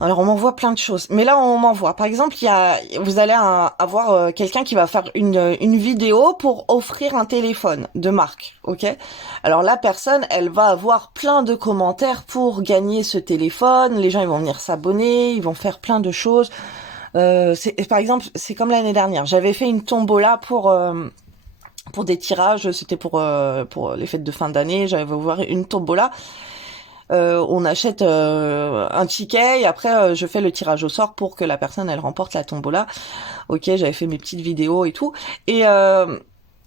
Alors on m'envoie plein de choses, mais là on m'envoie. Par exemple, vous allez avoir quelqu'un qui va faire une vidéo pour offrir un téléphone de marque, ok? Alors la personne, elle va avoir plein de commentaires pour gagner ce téléphone. Les gens ils vont venir s'abonner, ils vont faire plein de choses. Par exemple, c'est comme l'année dernière. J'avais fait une tombola pour des tirages. C'était pour les fêtes de fin d'année. J'avais ouvert une tombola. On achète un ticket et après je fais le tirage au sort pour que la personne elle remporte la tombola. Ok, j'avais fait mes petites vidéos et tout et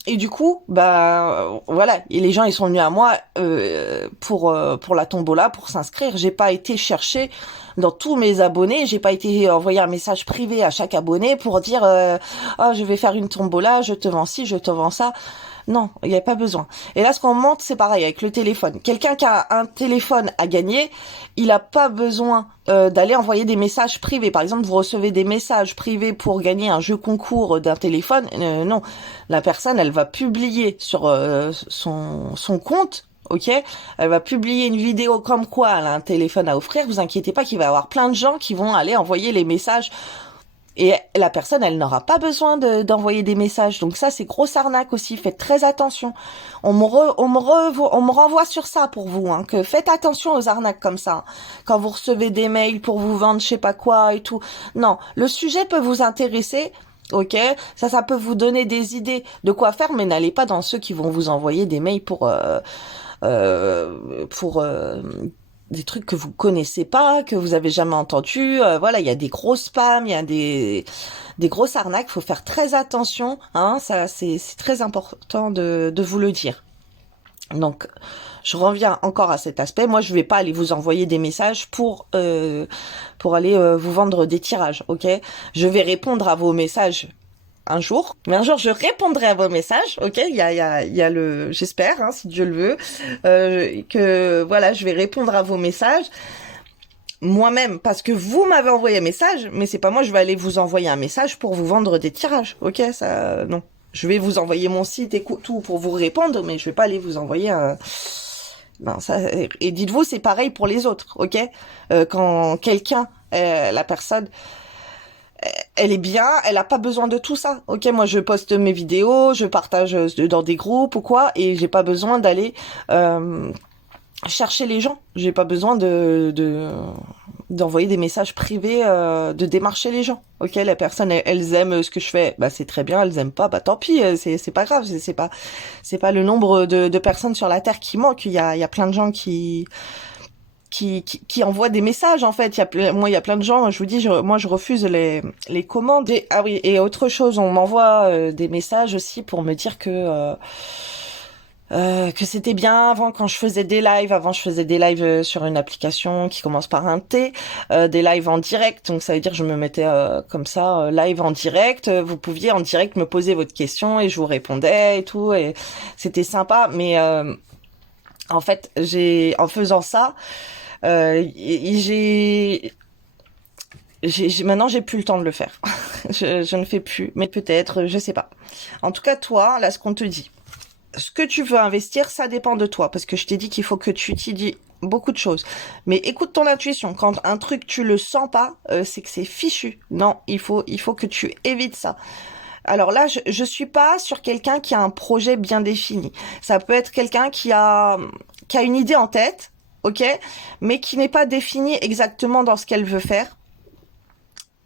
et du coup bah voilà, et les gens ils sont venus à moi pour la tombola pour s'inscrire. J'ai pas été chercher dans tous mes abonnés, j'ai pas été envoyer un message privé à chaque abonné pour dire oh je vais faire une tombola, je te vends ci, je te vends ça. Non, il n'y a pas besoin. Et là, ce qu'on monte, c'est pareil avec le téléphone. Quelqu'un qui a un téléphone à gagner, il n'a pas besoin d'aller envoyer des messages privés. Par exemple, vous recevez des messages privés pour gagner un jeu concours d'un téléphone. Non, la personne, elle va publier sur son compte. Ok, elle va publier une vidéo comme quoi elle a un téléphone à offrir. Vous inquiétez pas qu'il va y avoir plein de gens qui vont aller envoyer les messages et la personne, elle n'aura pas besoin d'envoyer des messages. Donc ça, c'est grosse arnaque aussi. Faites très attention. On me renvoie sur ça pour vous, hein, que faites attention aux arnaques comme ça. Quand vous recevez des mails pour vous vendre je sais pas quoi et tout. Non, le sujet peut vous intéresser. Ok, ça peut vous donner des idées de quoi faire, mais n'allez pas dans ceux qui vont vous envoyer des mails pour des trucs que vous connaissez pas, que vous avez jamais entendu. Voilà, il y a des gros spams, il y a des grosses arnaques. Faut faire très attention. Hein, ça, c'est très important de vous le dire. Donc, je reviens encore à cet aspect. Moi, je vais pas aller vous envoyer des messages pour aller vous vendre des tirages, ok? Je vais répondre à vos messages un jour. Mais un jour, je répondrai à vos messages, ok? Il y a le, j'espère, hein, si Dieu le veut, que voilà, je vais répondre à vos messages moi-même parce que vous m'avez envoyé un message, mais c'est pas moi, je vais aller vous envoyer un message pour vous vendre des tirages, ok? Ça, non. Je vais vous envoyer mon site et tout pour vous répondre, mais je vais pas aller vous envoyer un. Non, ça. Et dites-vous, c'est pareil pour les autres, ok? Quand quelqu'un, la personne elle est bien, elle a pas besoin de tout ça. Ok, moi je poste mes vidéos, je partage dans des groupes ou quoi, et j'ai pas besoin d'aller chercher les gens. J'ai pas besoin d'envoyer des messages privés, de démarcher les gens. Ok, les personnes elles aiment ce que je fais, bah c'est très bien. Elles aiment pas, bah tant pis, c'est pas grave. C'est pas le nombre de personnes sur la terre qui manque. Il y a plein de gens qui envoient des messages en fait. Moi il y a plein de gens, je vous dis, moi je refuse les commandes. Ah oui, et autre chose, on m'envoie des messages aussi pour me dire que c'était bien avant quand je faisais des lives. Avant je faisais des lives sur une application qui commence par un T, des lives en direct. Donc ça veut dire que je me mettais comme ça live en direct. Vous pouviez en direct me poser votre question et je vous répondais et tout. Et c'était sympa. Mais en fait en faisant ça. Maintenant j'ai plus le temps de le faire. Je ne fais plus, mais peut-être, je sais pas. En tout cas, toi, là, ce qu'on te dit, ce que tu veux investir, ça dépend de toi, parce que je t'ai dit qu'il faut que tu étudies beaucoup de choses. Mais écoute ton intuition. Quand un truc tu le sens pas, c'est que c'est fichu. Non, il faut que tu évites ça. Alors là, je suis pas sur quelqu'un qui a un projet bien défini. Ça peut être quelqu'un qui a une idée en tête, ok, mais qui n'est pas définie exactement dans ce qu'elle veut faire.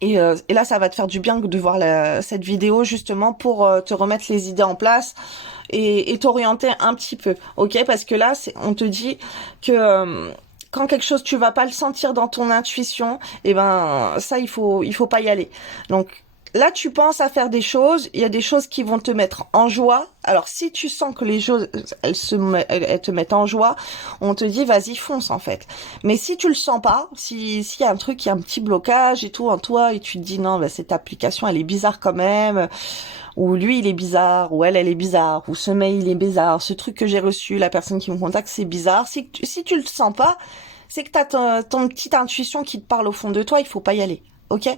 Et là, ça va te faire du bien de voir cette vidéo justement pour te remettre les idées en place et t'orienter un petit peu, ok? Parce que là, on te dit que quand quelque chose tu vas pas le sentir dans ton intuition, et ben ça il faut pas y aller. Donc là, tu penses à faire des choses, il y a des choses qui vont te mettre en joie. Alors si tu sens que les choses elles te mettent en joie, on te dit vas-y fonce en fait. Mais si tu le sens pas, s'il y a un truc, il y a un petit blocage et tout en toi et tu te dis non, bah, cette application elle est bizarre quand même, ou lui il est bizarre, ou elle est bizarre, ou ce mail il est bizarre, ce truc que j'ai reçu, la personne qui me contacte c'est bizarre. Si tu le sens pas, c'est que t'as ton petite intuition qui te parle au fond de toi, il faut pas y aller. Ok?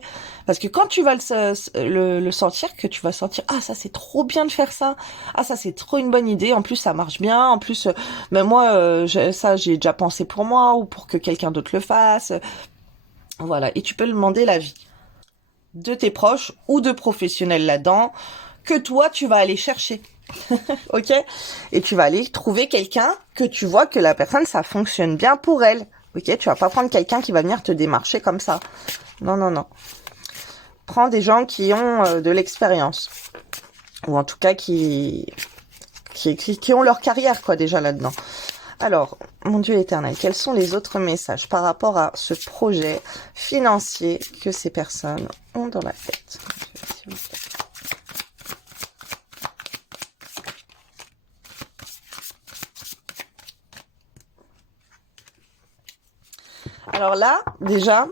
Parce que quand tu vas le sentir, que tu vas sentir, ah, ça c'est trop bien de faire ça. Ah, ça c'est trop une bonne idée. En plus, ça marche bien. En plus, mais moi, ça j'ai déjà pensé pour moi ou pour que quelqu'un d'autre le fasse. Voilà, et tu peux demander l'avis de tes proches ou de professionnels là-dedans que toi tu vas aller chercher. Ok? Et tu vas aller trouver quelqu'un que tu vois que la personne ça fonctionne bien pour elle. Ok? Tu vas pas prendre quelqu'un qui va venir te démarcher comme ça. Non, non, non. Prends des gens qui ont de l'expérience. Ou en tout cas qui ont leur carrière quoi déjà là-dedans. Alors, mon Dieu éternel, quels sont les autres messages par rapport à ce projet financier que ces personnes ont dans la tête? Alors là, déjà,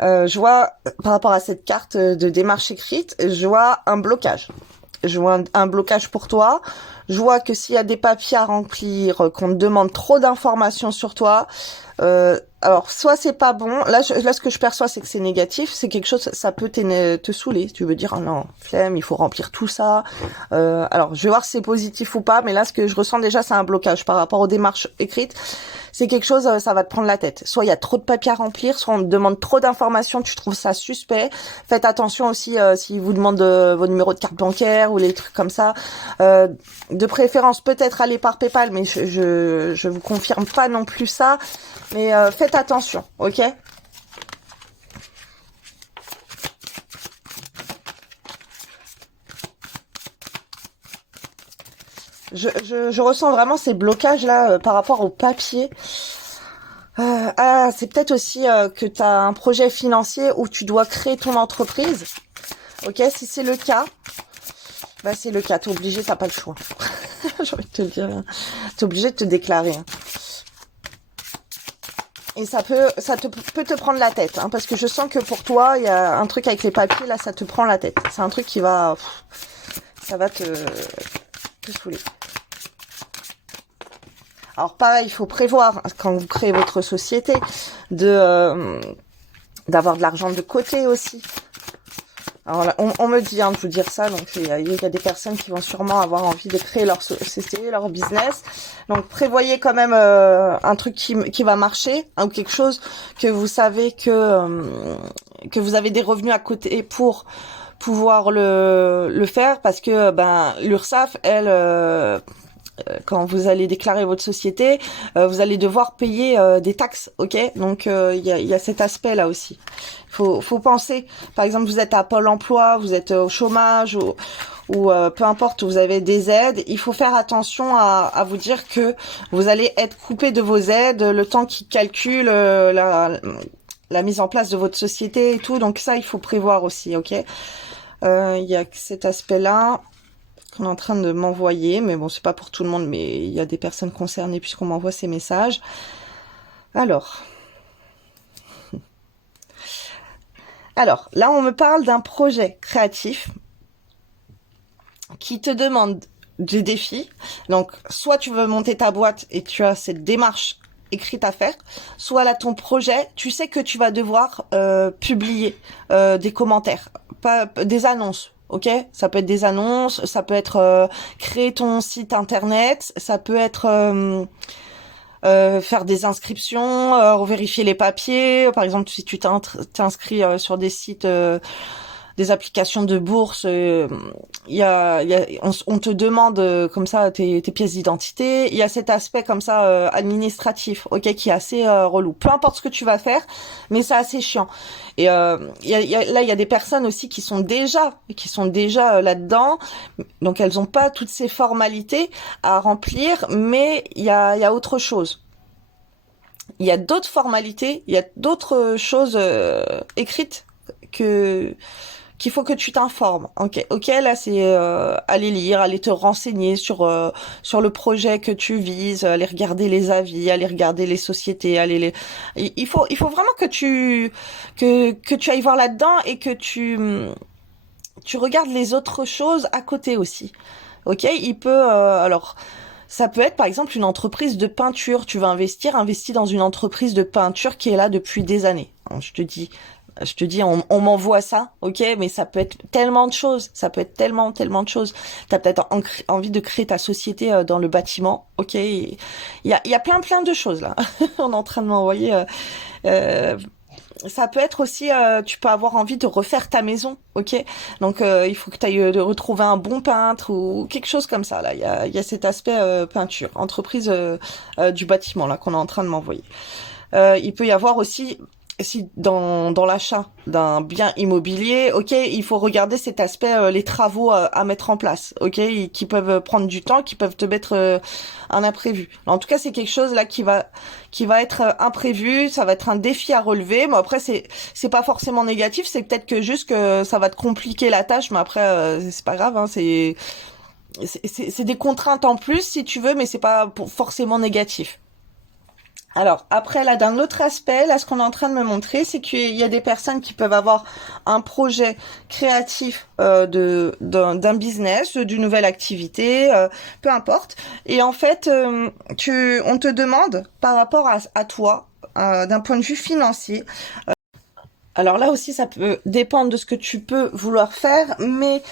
je vois, par rapport à cette carte de démarche écrite, je vois un blocage. Je vois un blocage pour toi. Je vois que s'il y a des papiers à remplir, qu'on te demande trop d'informations sur toi, alors soit c'est pas bon. Là, ce que je perçois, c'est que c'est négatif. C'est quelque chose, ça peut te saouler. Tu veux dire, oh non, flemme, il faut remplir tout ça. Alors, je vais voir si c'est positif ou pas. Mais là, ce que je ressens déjà, c'est un blocage par rapport aux démarches écrites. C'est quelque chose, ça va te prendre la tête. Soit il y a trop de papiers à remplir, soit on te demande trop d'informations, tu trouves ça suspect. Faites attention aussi s'ils vous demandent vos numéros de carte bancaire ou les trucs comme ça. De préférence peut-être aller par PayPal, mais je vous confirme pas non plus ça. Mais faites attention, ok? Je ressens vraiment ces blocages là par rapport au papier. C'est peut-être aussi que tu as un projet financier où tu dois créer ton entreprise. Ok, si c'est le cas, bah c'est le cas. T'es obligé, t'as pas le choix. J'ai envie de te le dire. T'es obligé de te déclarer. Et peut te prendre la tête, hein, parce que je sens que pour toi, il y a un truc avec les papiers là, ça te prend la tête. C'est un truc qui va, ça va te saouler. Alors pareil, il faut prévoir quand vous créez votre société d'avoir de l'argent de côté aussi. Alors là, on me dit de vous dire ça, donc il y a des personnes qui vont sûrement avoir envie de créer leur société, leur business. Donc prévoyez quand même un truc qui va marcher, hein, ou quelque chose que vous savez que vous avez des revenus à côté pour pouvoir le faire, parce que l'URSSAF, elle, quand vous allez déclarer votre société, vous allez devoir payer des taxes, ok? Donc il y a cet aspect là aussi. Faut penser. Par exemple, vous êtes à Pôle Emploi, vous êtes au chômage ou peu importe, vous avez des aides. Il faut faire attention à vous dire que vous allez être coupé de vos aides le temps qu'ils calculent la mise en place de votre société et tout. Donc ça, il faut prévoir aussi, ok? Il y a cet aspect-là qu'on est en train de m'envoyer, mais bon, c'est pas pour tout le monde, mais il y a des personnes concernées puisqu'on m'envoie ces messages. Alors, là, on me parle d'un projet créatif qui te demande des défis. Donc, soit tu veux monter ta boîte et tu as cette démarche écrite à faire, soit là, ton projet, tu sais que tu vas devoir publier des commentaires, pas des annonces. Ok, ça peut être des annonces, ça peut être créer ton site internet, ça peut être faire des inscriptions, vérifier les papiers. Par exemple, si tu t'inscris sur des sites, des applications de bourse, on te demande comme ça tes pièces d'identité. Il y a cet aspect comme ça administratif, ok, qui est assez relou. Peu importe ce que tu vas faire, mais c'est assez chiant. Et là, il y a des personnes aussi qui sont déjà là-dedans, donc elles ont pas toutes ces formalités à remplir, mais il y a autre chose. Il y a d'autres formalités, il y a d'autres choses écrites que qu'il faut que tu t'informes. Ok, là c'est aller lire, aller te renseigner sur le projet que tu vises, aller regarder les avis, aller regarder les sociétés, il faut vraiment que tu ailles voir là-dedans et que tu regardes les autres choses à côté aussi. Ok, alors ça peut être par exemple une entreprise de peinture. Tu vas investis dans une entreprise de peinture qui est là depuis des années. Alors, je te dis, on m'envoie ça, ok, mais ça peut être tellement de choses. Ça peut être tellement de choses. T'as peut-être envie de créer ta société dans le bâtiment, ok. Il y a plein de choses là. On est en train de m'envoyer. ça peut être aussi, tu peux avoir envie de refaire ta maison, ok? Donc il faut que tu ailles de retrouver un bon peintre ou quelque chose comme ça. Là, il y a cet aspect peinture, entreprise du bâtiment là qu'on est en train de m'envoyer. Il peut y avoir aussi, si dans l'achat d'un bien immobilier, ok, il faut regarder cet aspect, les travaux à mettre en place, ok, qui peuvent prendre du temps, qui peuvent te mettre un imprévu. En tout cas, c'est quelque chose là qui va être imprévu, ça va être un défi à relever. Mais après, c'est pas forcément négatif, c'est peut-être que juste que ça va te compliquer la tâche, mais après, c'est pas grave, hein, c'est des contraintes en plus si tu veux, mais c'est pas forcément négatif. Alors après là d'un autre aspect, là ce qu'on est en train de me montrer, c'est qu'il y a des personnes qui peuvent avoir un projet créatif d'un business, d'une nouvelle activité, peu importe. Et en fait, on te demande par rapport à toi, d'un point de vue financier. Alors là aussi, ça peut dépendre de ce que tu peux vouloir faire, mais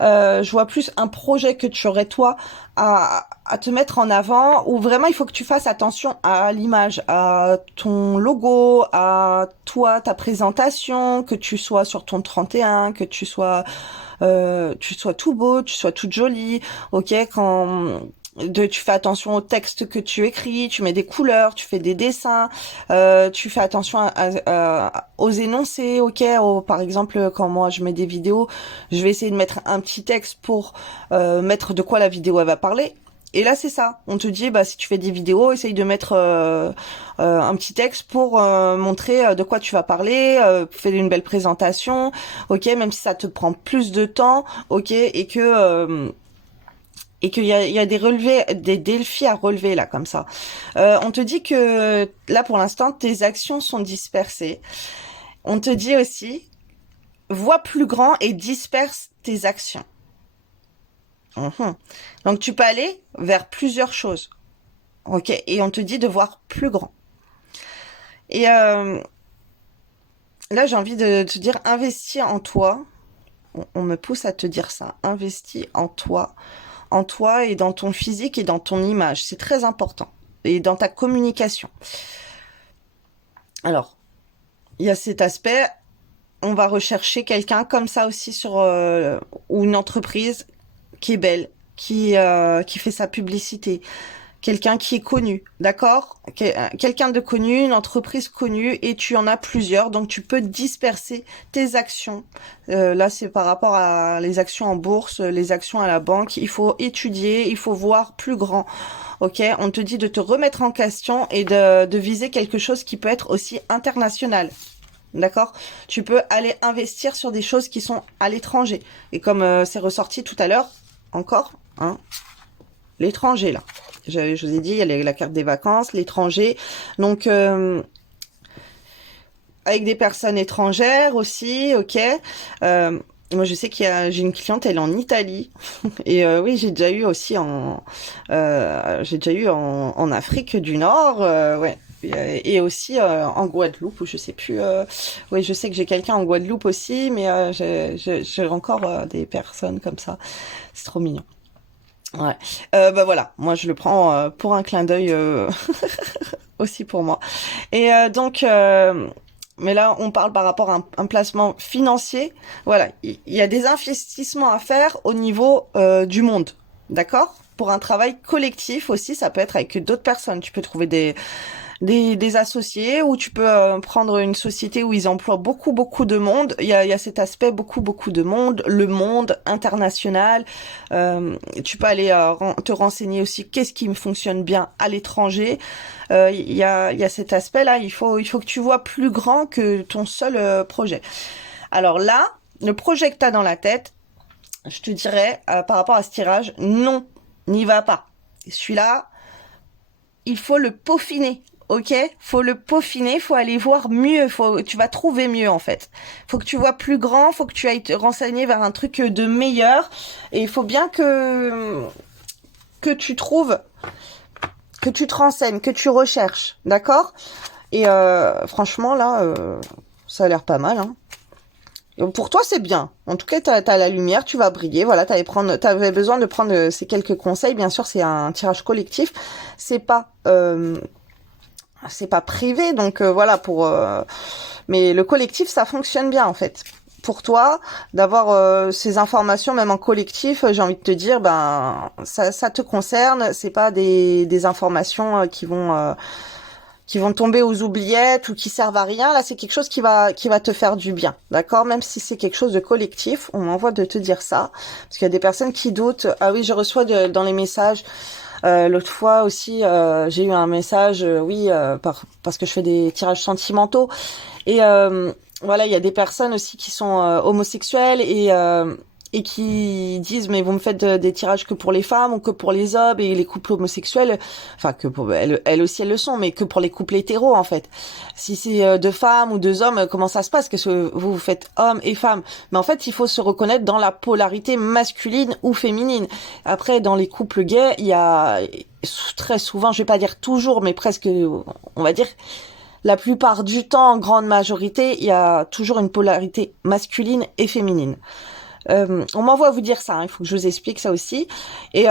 je vois plus un projet que tu aurais toi à te mettre en avant, où vraiment il faut que tu fasses attention à l'image, à ton logo, à toi, ta présentation, que tu sois sur ton 31, que tu sois tout beau, tu sois toute jolie, ok, tu fais attention au texte que tu écris, tu mets des couleurs, tu fais des dessins, tu fais attention aux énoncés, ok. Par exemple, quand moi je mets des vidéos, je vais essayer de mettre un petit texte pour mettre de quoi la vidéo elle va parler. Et là c'est ça, on te dit bah si tu fais des vidéos, essaye de mettre un petit texte pour montrer de quoi tu vas parler, fais une belle présentation, ok, même si ça te prend plus de temps, ok, et qu'il y a des défis à relever là comme ça. On te dit que là pour l'instant tes actions sont dispersées. On te dit aussi vois plus grand et disperse tes actions. Mhm. Donc tu peux aller vers plusieurs choses, ok. Et on te dit de voir plus grand. Et là j'ai envie de te dire investis en toi. On me pousse à te dire ça. Investis en toi et dans ton physique et dans ton image. C'est très important. Et dans ta communication. Alors, il y a cet aspect, on va rechercher quelqu'un comme ça aussi ou une entreprise qui est belle, qui fait sa publicité, quelqu'un qui est connu, d'accord? Quelqu'un de connu, une entreprise connue, et tu en as plusieurs, donc tu peux disperser tes actions. Là, c'est par rapport à les actions en bourse, les actions à la banque. Il faut étudier, il faut voir plus grand. Ok, on te dit de te remettre en question et de viser quelque chose qui peut être aussi international. D'accord? Tu peux aller investir sur des choses qui sont à l'étranger. Et comme c'est ressorti tout à l'heure, encore, hein, l'étranger là. Je vous ai dit, il y a la carte des vacances, l'étranger. Donc, avec des personnes étrangères aussi, ok. Moi, je sais j'ai une cliente, elle est en Italie. Et oui, j'ai déjà eu en Afrique du Nord, ouais. Et aussi en Guadeloupe, ou je sais plus. Oui, je sais que j'ai quelqu'un en Guadeloupe aussi, mais j'ai encore des personnes comme ça. C'est trop mignon. Ouais. Bah voilà, moi je le prends pour un clin d'œil aussi pour moi. Et mais là on parle par rapport à un placement financier. Voilà, il y a des investissements à faire au niveau du monde, d'accord? Pour un travail collectif aussi, ça peut être avec d'autres personnes. Tu peux trouver des associés, ou tu peux prendre une société où ils emploient beaucoup de monde. Il y a cet aspect beaucoup de monde, le monde international. Tu peux aller te renseigner aussi qu'est-ce qui fonctionne bien à l'étranger. Il y a cet aspect là, il faut que tu vois plus grand que ton seul projet. Alors là, le projet que tu as dans la tête, je te dirais par rapport à ce tirage, non, n'y va pas. Celui-là, il faut le peaufiner. Ok, faut le peaufiner, faut aller voir mieux, tu vas trouver mieux en fait. Faut que tu vois plus grand, faut que tu ailles te renseigner vers un truc de meilleur, et il faut bien que tu trouves, que tu te renseignes, que tu recherches, d'accord? Et franchement là, ça a l'air pas mal, hein. Pour toi, c'est bien. En tout cas, t'as la lumière, tu vas briller. Voilà, t'avais besoin de prendre ces quelques conseils. Bien sûr, c'est un tirage collectif. C'est pas c'est pas privé, donc voilà mais le collectif, ça fonctionne bien en fait. Pour toi, d'avoir ces informations, même en collectif, j'ai envie de te dire, ben ça te concerne. C'est pas des informations qui vont tomber aux oubliettes ou qui servent à rien. Là, c'est quelque chose qui va te faire du bien, d'accord? Même si c'est quelque chose de collectif, on m'envoie de te dire ça, parce qu'il y a des personnes qui doutent. Ah oui, je reçois dans les messages. L'autre fois aussi, j'ai eu un message, parce que je fais des tirages sentimentaux et voilà, il y a des personnes aussi qui sont homosexuelles et qui disent mais vous me faites des tirages que pour les femmes ou que pour les hommes et les couples homosexuels, enfin que pour elles aussi elles le sont, mais que pour les couples hétéros en fait. Si c'est deux femmes ou deux hommes, comment ça se passe? Qu'est-ce que vous faites hommes et femmes? Mais en fait, il faut se reconnaître dans la polarité masculine ou féminine. Après, dans les couples gays, il y a très souvent, je vais pas dire toujours, mais presque, on va dire la plupart du temps, en grande majorité, il y a toujours une polarité masculine et féminine. On m'envoie vous dire ça, hein, il faut que je vous explique ça aussi. Et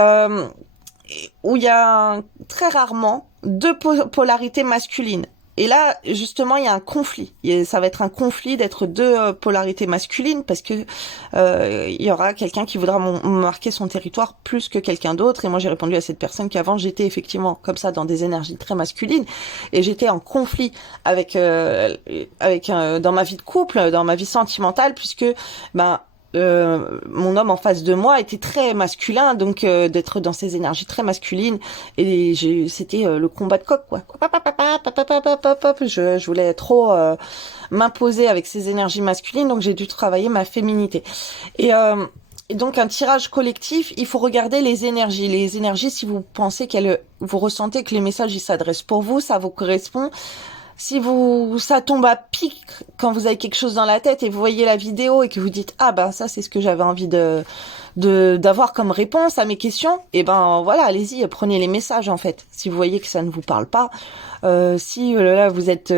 où il y a très rarement deux polarités masculines. Et là, justement, il y a un conflit. Ça va être un conflit d'être deux polarités masculines parce que il y aura quelqu'un qui voudra marquer son territoire plus que quelqu'un d'autre. Et moi, j'ai répondu à cette personne qu'avant, j'étais effectivement comme ça dans des énergies très masculines et j'étais en conflit avec dans ma vie de couple, dans ma vie sentimentale, puisque ben mon homme en face de moi était très masculin, donc d'être dans ces énergies très masculines et c'était le combat de coq quoi. Je voulais trop m'imposer avec ces énergies masculines, donc j'ai dû travailler ma féminité. Et donc un tirage collectif, il faut regarder les énergies. Les énergies, si vous pensez vous ressentez que les messages ils s'adressent pour vous, ça vous correspond. Si ça tombe à pic quand vous avez quelque chose dans la tête et vous voyez la vidéo et que vous dites ah ben ça c'est ce que j'avais envie d'avoir comme réponse à mes questions, et ben voilà, allez-y, prenez les messages en fait. Si vous voyez que ça ne vous parle pas, si là vous êtes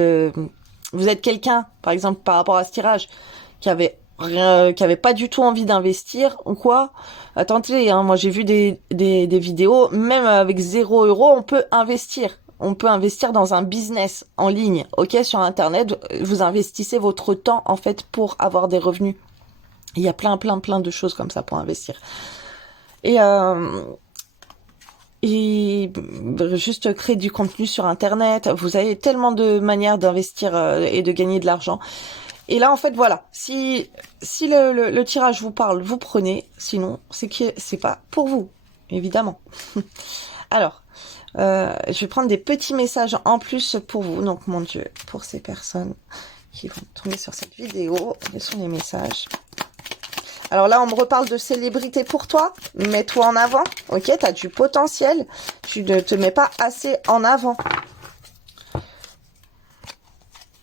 quelqu'un, par exemple par rapport à ce tirage, qui avait pas du tout envie d'investir ou quoi, attendez, hein, moi j'ai vu des vidéos, même avec 0 € on peut investir. On peut investir dans un business en ligne, ok, sur Internet. Vous investissez votre temps, en fait, pour avoir des revenus. Il y a plein de choses comme ça pour investir. Et juste créer du contenu sur Internet. Vous avez tellement de manières d'investir et de gagner de l'argent. Et là, en fait, voilà. Si le tirage vous parle, vous prenez. Sinon, c'est pas pour vous, évidemment. Alors, je vais prendre des petits messages en plus pour vous. Donc, mon Dieu, pour ces personnes qui vont tomber sur cette vidéo, quels sont les messages? Alors là, on me reparle de célébrité pour toi. Mets-toi en avant, ok? T'as du potentiel. Tu ne te mets pas assez en avant.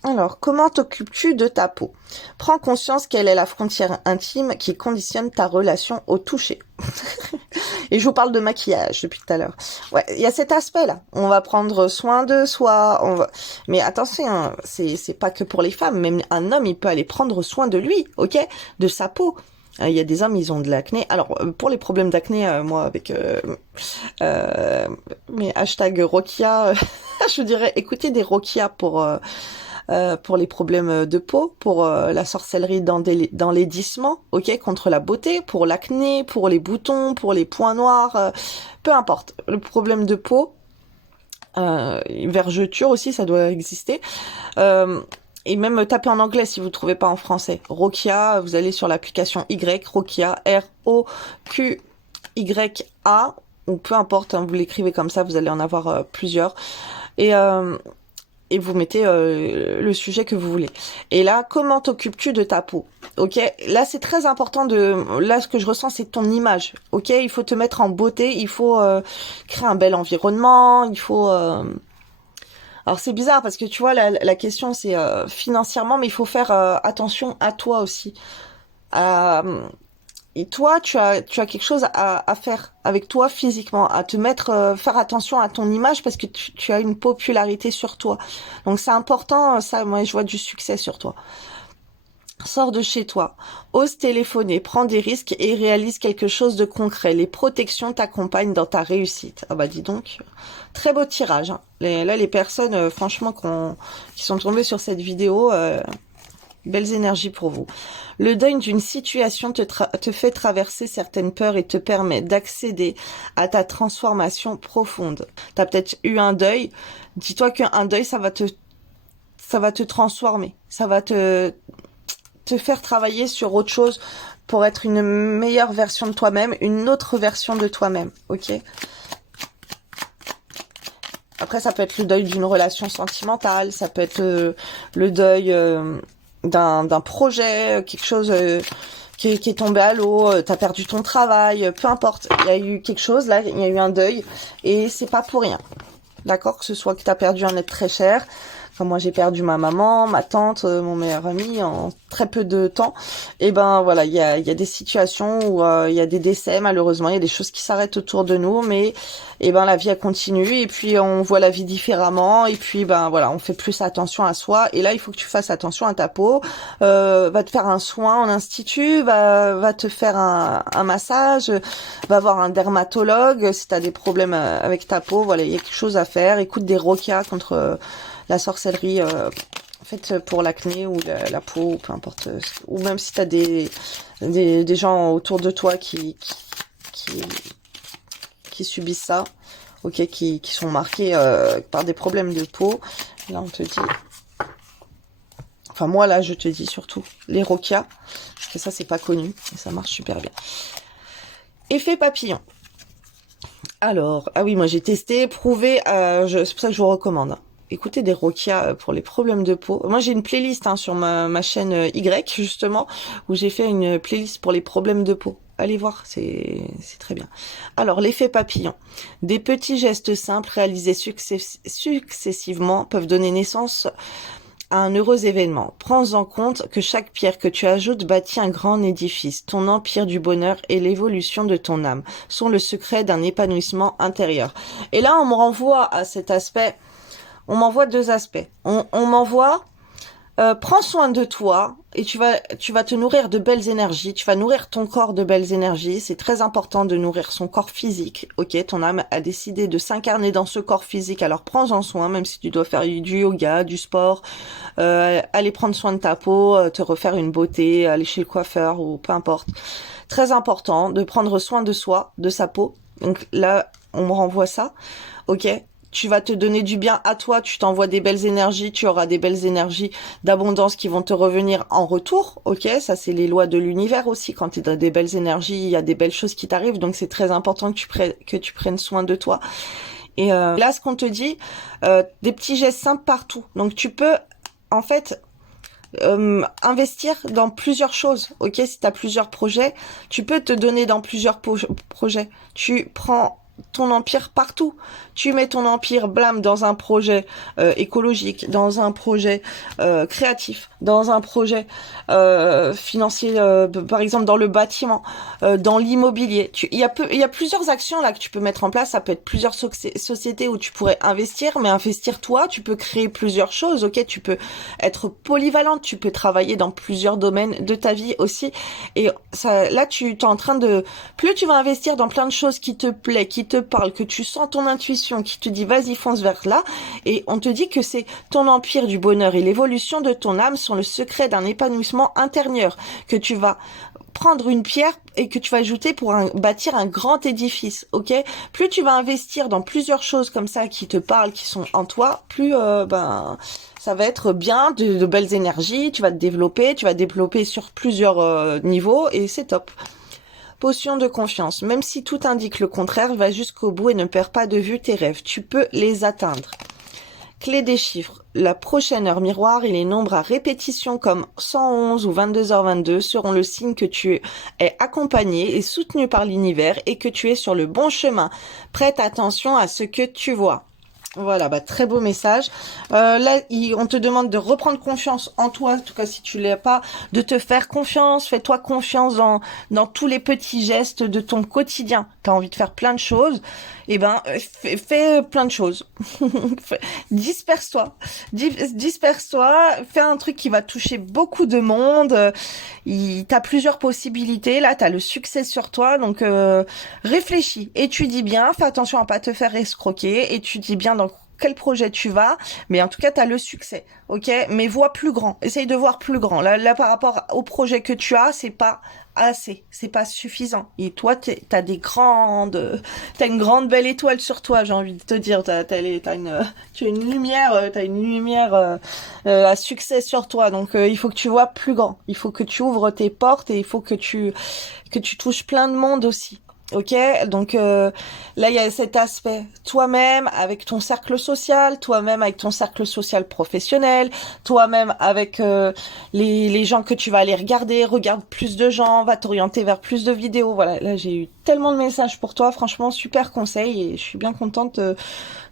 Alors, comment t'occupes-tu de ta peau? Prends conscience quelle est la frontière intime qui conditionne ta relation au toucher. Et je vous parle de maquillage depuis tout à l'heure. Ouais, il y a cet aspect-là. On va prendre soin de soi. Mais attention, hein, c'est pas que pour les femmes. Même un homme, il peut aller prendre soin de lui, ok? De sa peau. Il y a des hommes, ils ont de l'acné. Alors, pour les problèmes d'acné, moi, avec mes hashtags Rokia, je dirais, écoutez des Rokia pour les problèmes de peau, pour la sorcellerie dans l'édissement, ok, contre la beauté, pour l'acné, pour les boutons, pour les points noirs, peu importe. Le problème de peau, vergeture aussi, ça doit exister. Et même taper en anglais si vous trouvez pas en français. Rokia, vous allez sur l'application Y, Rokia, ROQYA, ou peu importe, hein, vous l'écrivez comme ça, vous allez en avoir plusieurs. Et vous mettez le sujet que vous voulez. Et là, comment t'occupes-tu de ta peau? Ok, là c'est très important là ce que je ressens c'est ton image. Ok, il faut te mettre en beauté, il faut créer un bel environnement, il faut. Alors c'est bizarre parce que tu vois la question c'est financièrement, mais il faut faire attention à toi aussi. Et toi, tu as quelque chose à faire avec toi physiquement, à te mettre, faire attention à ton image parce que tu as une popularité sur toi. Donc c'est important, ça, moi je vois du succès sur toi. Sors de chez toi, ose téléphoner, prends des risques et réalise quelque chose de concret. Les protections t'accompagnent dans ta réussite. Ah bah dis donc, très beau tirage. Hein. Là, les personnes, franchement, qui sont tombées sur cette vidéo, belles énergies pour vous. Le deuil d'une situation te fait traverser certaines peurs et te permet d'accéder à ta transformation profonde. T'as peut-être eu un deuil. Dis-toi qu'un deuil, ça va te transformer. Ça va te faire travailler sur autre chose pour être une meilleure version de toi-même, une autre version de toi-même, ok? Après, ça peut être le deuil d'une relation sentimentale, ça peut être le deuil d'un projet, quelque chose qui est tombé à l'eau, t'as perdu ton travail, peu importe. Il y a eu quelque chose, là, il y a eu un deuil, et c'est pas pour rien. D'accord? Que ce soit que t'as perdu un être très cher, comme moi j'ai perdu ma maman, ma tante, mon meilleur ami en très peu de temps. Et ben voilà, il y a des situations où il y a des décès, malheureusement, il y a des choses qui s'arrêtent autour de nous, mais et ben la vie elle continue et puis on voit la vie différemment et puis ben voilà, on fait plus attention à soi. Et là il faut que tu fasses attention à ta peau. Va te faire un soin en institut, va te faire un massage, va voir un dermatologue si t'as des problèmes avec ta peau. Voilà, il y a quelque chose à faire. Écoute des rokas contre la sorcellerie faite pour l'acné ou la peau, peu importe, ou même si tu as des gens autour de toi qui subissent ça, ok, qui sont marqués par des problèmes de peau. Là on te dit, enfin moi là je te dis surtout les rokia, parce que ça c'est pas connu et ça marche super bien. Effet papillon. Alors, ah oui, moi j'ai testé, prouvé, c'est pour ça que je vous recommande. Écoutez des rokia pour les problèmes de peau. Moi j'ai une playlist sur ma chaîne Y justement où j'ai fait une playlist pour les problèmes de peau. Allez voir, c'est très bien. Alors l'effet papillon. Des petits gestes simples réalisés successivement peuvent donner naissance à un heureux événement. Prends en compte que chaque pierre que tu ajoutes bâtit un grand édifice. Ton empire du bonheur et l'évolution de ton âme sont le secret d'un épanouissement intérieur. Et là on me renvoie à cet aspect. On m'envoie deux aspects. On m'envoie, prends soin de toi et tu vas te nourrir de belles énergies. Tu vas nourrir ton corps de belles énergies. C'est très important de nourrir son corps physique. Ok, ton âme a décidé de s'incarner dans ce corps physique. Alors prends-en soin, même si tu dois faire du yoga, du sport, aller prendre soin de ta peau, te refaire une beauté, aller chez le coiffeur ou peu importe. Très important de prendre soin de soi, de sa peau. Donc là, on me renvoie ça. Ok. Tu vas te donner du bien à toi, tu t'envoies des belles énergies, tu auras des belles énergies d'abondance qui vont te revenir en retour, ok? Ça, c'est les lois de l'univers aussi. Quand tu as des belles énergies, il y a des belles choses qui t'arrivent, donc c'est très important que tu prennes soin de toi. Et là, ce qu'on te dit, des petits gestes simples partout. Donc tu peux, en fait, investir dans plusieurs choses, ok? Si tu as plusieurs projets, tu peux te donner dans plusieurs projets. Tu prends ton empire partout. Tu mets ton empire blâme dans un projet écologique, dans un projet créatif, dans un projet financier, par exemple dans le bâtiment, dans l'immobilier. Il y a plusieurs actions là que tu peux mettre en place. Ça peut être plusieurs sociétés où tu pourrais investir, mais investir toi, tu peux créer plusieurs choses. Ok, tu peux être polyvalente, tu peux travailler dans plusieurs domaines de ta vie aussi. Et ça, là, tu es en train de, plus tu vas investir dans plein de choses qui te plaît, qui te parle, que tu sens ton intuition, qui te dit vas-y fonce vers là, et on te dit que c'est ton empire du bonheur et l'évolution de ton âme sont le secret d'un épanouissement intérieur, que tu vas prendre une pierre et que tu vas ajouter pour bâtir un grand édifice, ok? Plus tu vas investir dans plusieurs choses comme ça qui te parlent, qui sont en toi, plus ça va être bien, de belles énergies, tu vas développer sur plusieurs niveaux et c'est top. Potion de confiance. Même si tout indique le contraire, va jusqu'au bout et ne perds pas de vue tes rêves. Tu peux les atteindre. Clé des chiffres. La prochaine heure miroir et les nombres à répétition comme 111 ou 22h22 seront le signe que tu es accompagné et soutenu par l'univers et que tu es sur le bon chemin. Prête attention à ce que tu vois. Voilà, bah, très beau message. Là, on te demande de reprendre confiance en toi, en tout cas si tu l'as pas, de te faire confiance, fais-toi confiance dans tous les petits gestes de ton quotidien. T'as envie de faire plein de choses, et ben fais plein de choses. Disperse-toi, disperse-toi, fais un truc qui va toucher beaucoup de monde. T'as plusieurs possibilités. Là, t'as le succès sur toi, donc réfléchis, étudie bien, fais attention à pas te faire escroquer, étudie bien dans quel projet tu vas, mais en tout cas, tu as le succès, ok? Mais vois plus grand, essaye de voir plus grand. Là, par rapport au projet que tu as, c'est pas assez, c'est pas suffisant. Et toi, t'as une grande belle étoile sur toi, j'ai envie de te dire. Tu as une lumière à succès sur toi. Donc, il faut que tu vois plus grand. Il faut que tu ouvres tes portes et il faut que tu touches plein de monde aussi. Ok, donc là il y a cet aspect toi-même avec ton cercle social, toi-même avec ton cercle social professionnel, toi-même avec les gens que tu vas aller regarder, regarde plus de gens, va t'orienter vers plus de vidéos. Voilà, là j'ai eu tellement de messages pour toi, franchement super conseil et je suis bien contente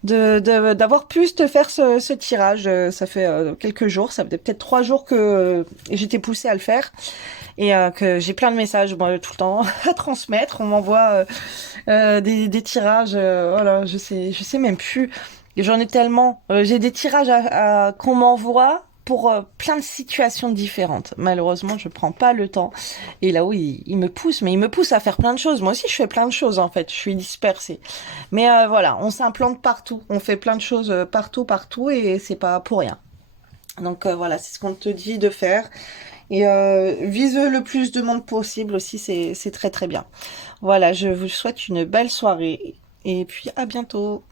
d'avoir pu te faire ce tirage. Ça fait quelques jours, ça fait peut-être 3 jours que j'étais poussée à le faire et que j'ai plein de messages moi, tout le temps à transmettre. On m'envoie des tirages, voilà, je sais même plus. J'en ai tellement. J'ai des tirages qu'on m'envoie pour plein de situations différentes. Malheureusement, je prends pas le temps. Et là, oui, il me pousse, mais il me pousse à faire plein de choses. Moi aussi, je fais plein de choses en fait. Je suis dispersée. Mais voilà, on s'implante partout. On fait plein de choses partout, partout, et c'est pas pour rien. Donc voilà, c'est ce qu'on te dit de faire. Et vise le plus de monde possible aussi, c'est très très bien. Voilà, je vous souhaite une belle soirée et puis à bientôt.